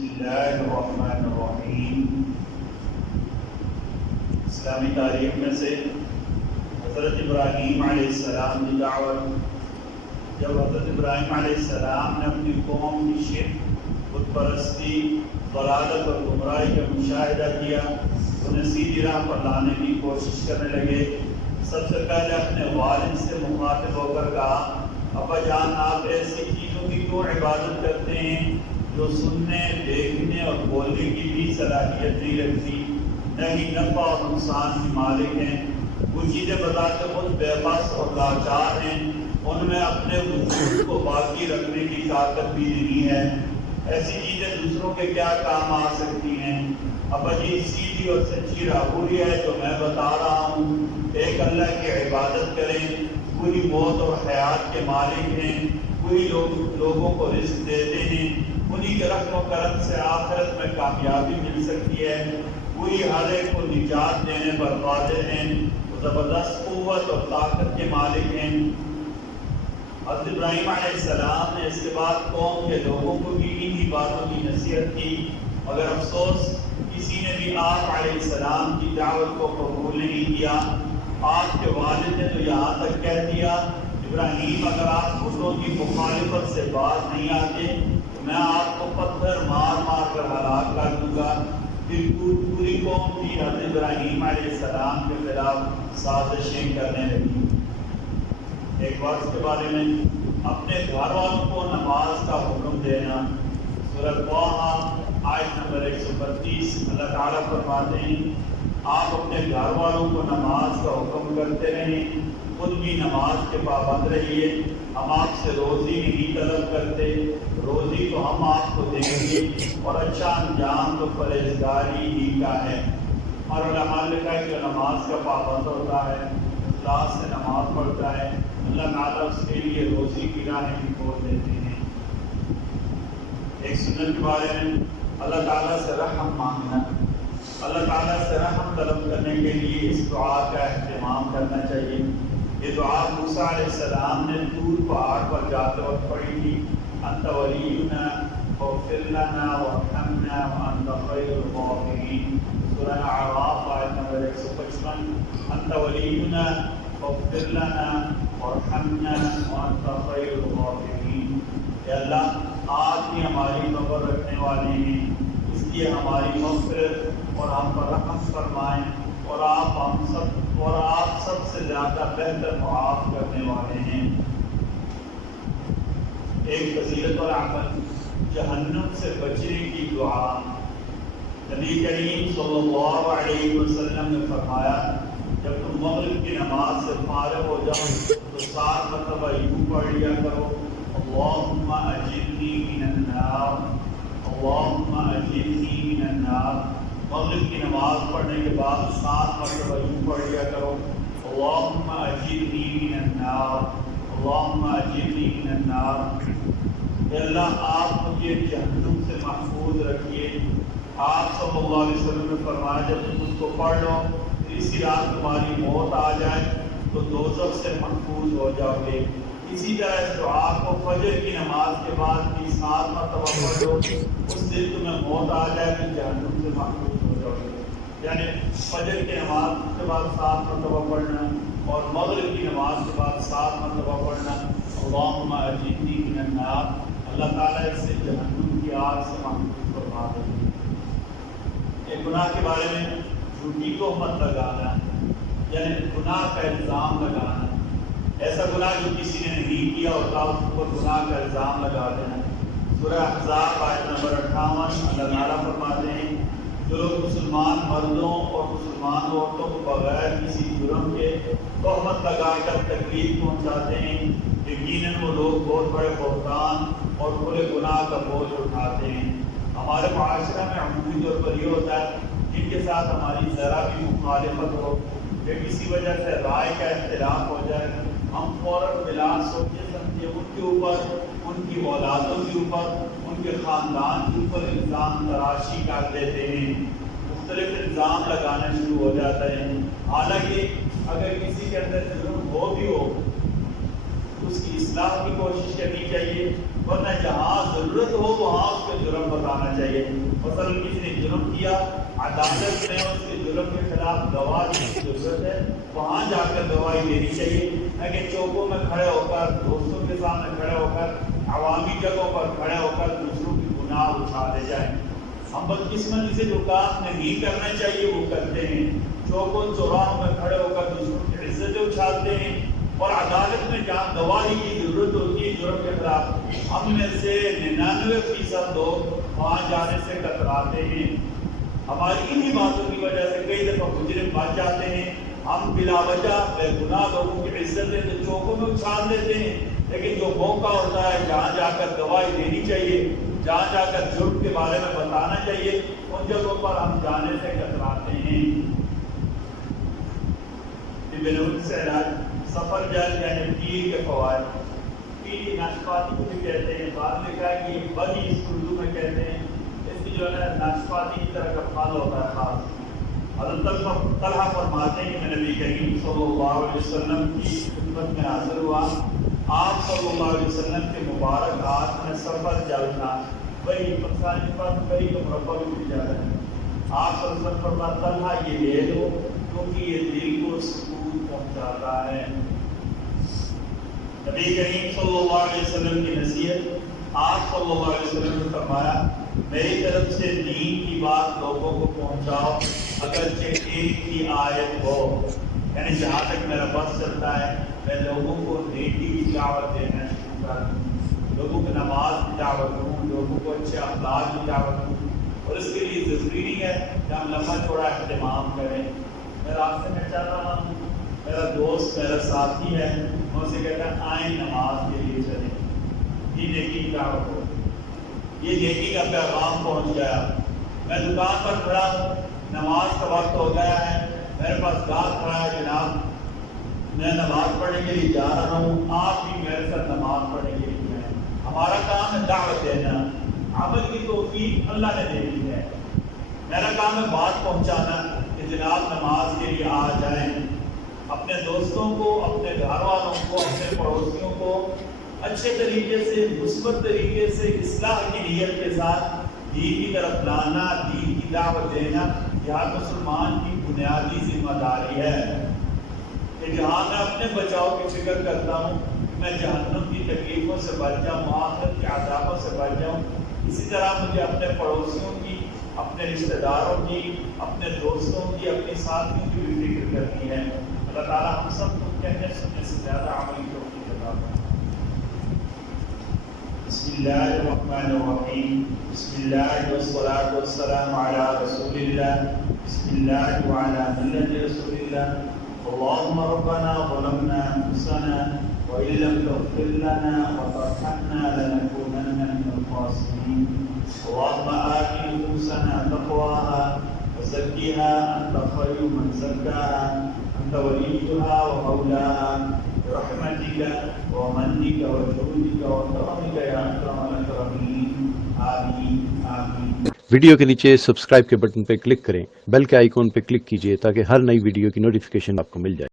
بسم اللہ الرحمن الرحیم۔ اسلامی تاریخ میں سے حضرت ابراہیم علیہ السلام کی دعوت، جب حضرت ابراہیم علیہ السلام نے اپنی قوم کی شرک، بت پرستی، ضلالت اور گمراہی کا مشاہدہ کیا، انہیں سیدھی راہ پر لانے کی کوشش کرنے لگے۔ سب سے پہلے اپنے والد سے مخاطب ہو کر کہا، ابا جان، آپ ایسی چیزوں کی کیوں عبادت کرتے ہیں جو سننے، دیکھنے اور بولنے کی بھی صلاحیت نہیں رکھتی، نہ ہی نفع اور نقصان کی مالک ہیں؟ وہ چیزیں بتاتے خود بے بس اور لاچار ہیں، ان میں اپنے وجود کو باقی رکھنے کی طاقت بھی نہیں ہے۔ ایسی چیزیں دوسروں کے کیا کام آ سکتی ہیں؟ ابا جی، سیدھی اور سچی راہ وہی ہے جو میں بتا رہا ہوں، ایک اللہ کی عبادت کریں، پوری موت اور حیات کے مالک ہیں، پوری لوگوں کو رزق دیتے ہیں، انہی کے رحم و کرم سے آخرت میں کامیابی مل سکتی ہے، وہی ہر ایک کو نجات دینے پر قادر ہیں، وہ زبردست قوت اور طاقت کے مالک ہیں۔ حضرت ابراہیم علیہ السلام نے اس کے بعد قوم کے لوگوں کو بھی انہی باتوں کی نصیحت کی، مگر افسوس کسی نے بھی آپ علیہ السلام کی دعوت کو قبول نہیں کیا۔ آپ کے والد نے تو یہاں تک کہہ دیا، ابراہیم، اگر آپ بتوں کی مخالفت سے باز نہیں آتے تو میں آپ کو پتھر مار مار کر ہلاک کر دوں گا۔ پھر پوری قوم کی حضرت ابراہیم علیہ السلام کے خلاف سازشیں کرنے لگی۔ ایک بات کے بارے میں، اپنے گھر والوں کو نماز کا حکم دینا۔ سورۃ طٰہٰ آیت نمبر 132، اللہ تعالیٰ فرماتے ہیں، آپ اپنے گھر والوں کو نماز کا حکم کرتے رہیں، خود بھی نماز کے پابند رہیے۔ ہم آپ سے روزی نہیں طلب کرتے، روزی تو ہم آپ کو دیں گے، اور اچھا انجام تو پرہیزگاری ہی کا ہے۔ اور علماء نے لکھا ہے کہ نماز کا پابند ہوتا ہے، اخلاص سے نماز پڑھتا ہے، اللہ تعالیٰ اس کے لیے روزی کی راہیں بھی کھول دیتے ہیں۔ ایک سنت کے بارے میں، اللہ تعالیٰ سے رحم مانگنا۔ اللہ تعالیٰ سے رحم طلب کرنے کے لیے اس دعا کا اہتمام کرنا چاہیے۔ یہ دعا موسیٰ علیہ السلام نے طور پہاڑ پر جاتے وقت پڑھی تھی، انت ولینا فاغفر لنا وارحمنا وانت خیر الغافرین۔ سورہ اعراف آیت نمبر 155، انت ولینا فاغفر لنا وارحمنا وانت خیر الغافرین۔ اے اللہ، آپ ہی ہماری خبر رکھنے والے ہیں، اس لیے ہماری مغفرت اور ہم پر رحم فرمائیں، اور آپ سب سے زیادہ بہتر معاف کرنے والے ہیں۔ ایک فضیلت اور عمل، جہنم سے بچنے کی دعا۔ نبی کریم صلی اللہ علیہ وسلم نے فرمایا، جب تم مغرب کی نماز سے فارغ ہو جاؤ تو 7 مرتبہ یوں پڑھ لیا کرو، اللہم اجرنی من النار، اللہم اجرنی من النار۔ مغرب کی نماز پڑھنے کے بعد 7 مرتبہ یوں پڑھ لیا کرو، اللہم اجرنی من النار، اللہم اجرنی من النار۔ اے اللہ، آپ مجھے جہنم سے محفوظ رکھیے۔ آپ صلی اللہ علیہ وسلم نے فرمایا، جب تم اس کو پڑھ لو، اسی رات تمہاری موت آ جائے تو دوزخ سے محفوظ ہو جاؤ گے۔ اسی طرح اس دعا کو فجر کی نماز کے بعد بھی 7 مرتبہ پڑھ لو، اس دن تمہیں موت آ جائے تو جہنم سے محفوظ ہو جاؤ گے۔ یعنی فجر کی نماز کے بعد 7 مرتبہ پڑھنا، اور مغرب کی نماز کے بعد 7 مرتبہ پڑھنا، اللہم اجرنی من النار۔ اللہ تعالیٰ اس سے جہنم کی آگ سے محفوظ فرما دے گی۔ ایک گناہ کے بارے میں، جھوٹی تہمت لگانا، یعنی گناہ کا الزام لگانا۔ ایسا گناہ جو کسی نے نہیں کیا ہوتا، اس پر گناہ کا الزام لگا دینا۔ سورہ احزاب آیت نمبر 58، اللہ تعالیٰ فرماتے ہیں، جو لوگ مسلمان مردوں اور مسلمان عورتوں کو بغیر کسی جرم کے تہمت لگا کر تکلیف پہنچاتے ہیں، یقیناً وہ لوگ بہت بڑے بہتان اور بڑے گناہ کا بوجھ اٹھاتے ہیں۔ ہمارے معاشرہ میں عمومی طور پر یہ ہوتا ہے، جن کے ساتھ ہماری ذرا بھی مخالفت ہو یا کسی وجہ سے رائے کا اختلاف ہو جائے، ہم فوراً بلا سوچے سمجھے ان کے اوپر، ان کی اولادوں کے اوپر، ان کے خاندان کے اوپر الزام تراشی کر دیتے ہیں، مختلف الزام لگانا شروع ہو جاتا ہے۔ حالانکہ اگر کسی کے اندر ظلم ہو بھی ہو، اس کی اصلاح کی کوشش کرنی چاہیے، ورنہ جہاں ضرورت ہو وہاں اس کو جرم بتانا چاہیے۔ مثلاً کسی نے جرم کیا، عدالت میں اس کے جرم کے خلاف گواہ کی ضرورت ہے، وہاں جا کر گواہی دینی چاہیے، نہ کہ چوکوں میں کھڑے ہو کر، دوستوں کے سامنے کھڑے ہو کر، عوامی جگہوں پر کھڑے ہو کر دوسروں کی گناہ اٹھا لے جائیں۔ ہم بدقسمتی سے جو کام نہیں کرنا چاہیے وہ کرتے ہیں، چوکوں چوراہوں میں کھڑے ہو کر دوسروں کی عزتیں اچھالتے ہیں، اور عدالت میں جہاں گواہی کی ضرورت ہوتی ہے جرم کے خلاف، ہم میں سے 99% لوگ وہاں جانے سے کتراتے ہیں۔ ہماری انہی باتوں کی وجہ سے کئی دفعہ مجرم بچ جاتے ہیں، ہم بلا وجہ بے گناہ لوگوں کی عزتیں تو چوکوں میں اچھال دیتے ہیں، لیکن جو موقع ہوتا ہے جہاں جا کر گواہی دینی چاہیے، جہاں جا کر جرم کے بارے میں بتانا چاہیے، ان جگہوں پر ہم جانے سے کتراتے ہیں۔ ابن سے سفر جل یعنی پیر کے فوائد، پیر ناشپاتی کو بھی کہتے ہیں، بعد لکھا ہے کہ بنی اس اردو میں کہتے ہیں، اس کی جو ہے ناشپاتی کی طرح کا پھل ہوتا ہے خاص۔ حضرت طلحہ فرماتے ہیں کہ میں نبی کریم صلی اللہ علیہ وسلم کی خدمت میں حاضر ہوا، آپ صلی اللہ علیہ وسلم کے مبارک ہاتھ میں سفر جل تھا، وہی پتھر کے پاس وہی تو مربع بھی مل جاتا ہے۔ آپ صلی اللہ علیہ وسلم فرماتے ہیں طلحہ یہ لے لو کیونکہ یہ دل کو سکون پہنچاتا ہے۔ نبی کریم صلی اللہ علیہ وسلم کی نصیحت، آپ صلی اللہ علیہ وسلم نے فرمایا میری طرف سے دین کی بات لوگوں کو پہنچاؤ، اگرچہ ایک ہی آیت ہو، یعنی جہاں تک میرا بس چلتا ہے میں لوگوں کو نیکی کی دعوت دینا شروع کر دوں، لوگوں کو نماز کی دعوت دوں، لوگوں کو اچھے اخلاق کی دعوت دوں، اور اس کے لیے ضروری ہے کہ ہم لمبا چوڑا اہتمام کریں۔ میں راستے میں چل رہا ہوں، میرا دوست میرا ساتھی ہے، میں اسے کہتا ہے آئیں نماز کے لیے چلیں، یہ نیکی کی دعوت ہو، یہ نیکی کا پیغام پہنچ گیا۔ میں دکان پر کھڑا ہوں، نماز کا وقت ہو گیا ہے، میرے پاس گاہک کھڑا ہے، جناب میں نماز پڑھنے کے لیے جا رہا ہوں، آپ بھی میرے ساتھ نماز پڑھنے کے لیے جائیں۔ ہمارا کام ہے دعوت دینا، عمل کی توفیق اللہ نے دے دی ہے، میرا کام ہے بات پہنچانا کہ جناب نماز کے لیے آ جائیں۔ اپنے دوستوں کو، اپنے گھر والوں کو، اپنے پڑوسیوں کو اچھے طریقے سے، مثبت طریقے سے، اصلاح کی نیت کے ساتھ دین کی طرف لانا، دین کی دعوت دینا، یہ ہر مسلمان کی بنیادی ذمہ داری ہے کہ جہاں میں اپنے بچاؤ کی فکر کرتا ہوں، میں جہنم کی تکلیفوں سے بچ جاؤں، آخرت کے عذابوں سے بچ جاؤں، اسی طرح مجھے اپنے پڑوسیوں کی، اپنے رشتہ داروں کی، اپنے دوستوں کی، اپنے ساتھیوں کی بھی فکر کرنی ہے۔ اللہ تعالیٰ ہم سب کو کہنے سننے سے زیادہ عملی توفیق عطا فرمائے۔ بسم اللہ الرحمن الرحیم، بسم اللہ والصلاة والسلام علی رسول اللہ، بسم اللہ وعلی ملت رسول اللہ۔ اللہم ربنا ظلمنا انفسنا وإن لم تغفر لنا وترحمنا لنكونن من الخاسرين۔ اللهم آت نفوسنا تقواها وزكها أنت خير من زكاها أنت وليها ومولاها برحمتك ومنك وجودك وكرمك يا أكرم الأكرمين، آمين آمين۔ ویڈیو کے نیچے سبسکرائب کے بٹن پہ کلک کریں، بیل کے آئیکن پہ کلک کیجئے تاکہ ہر نئی ویڈیو کی نوٹیفیکیشن آپ کو مل جائے۔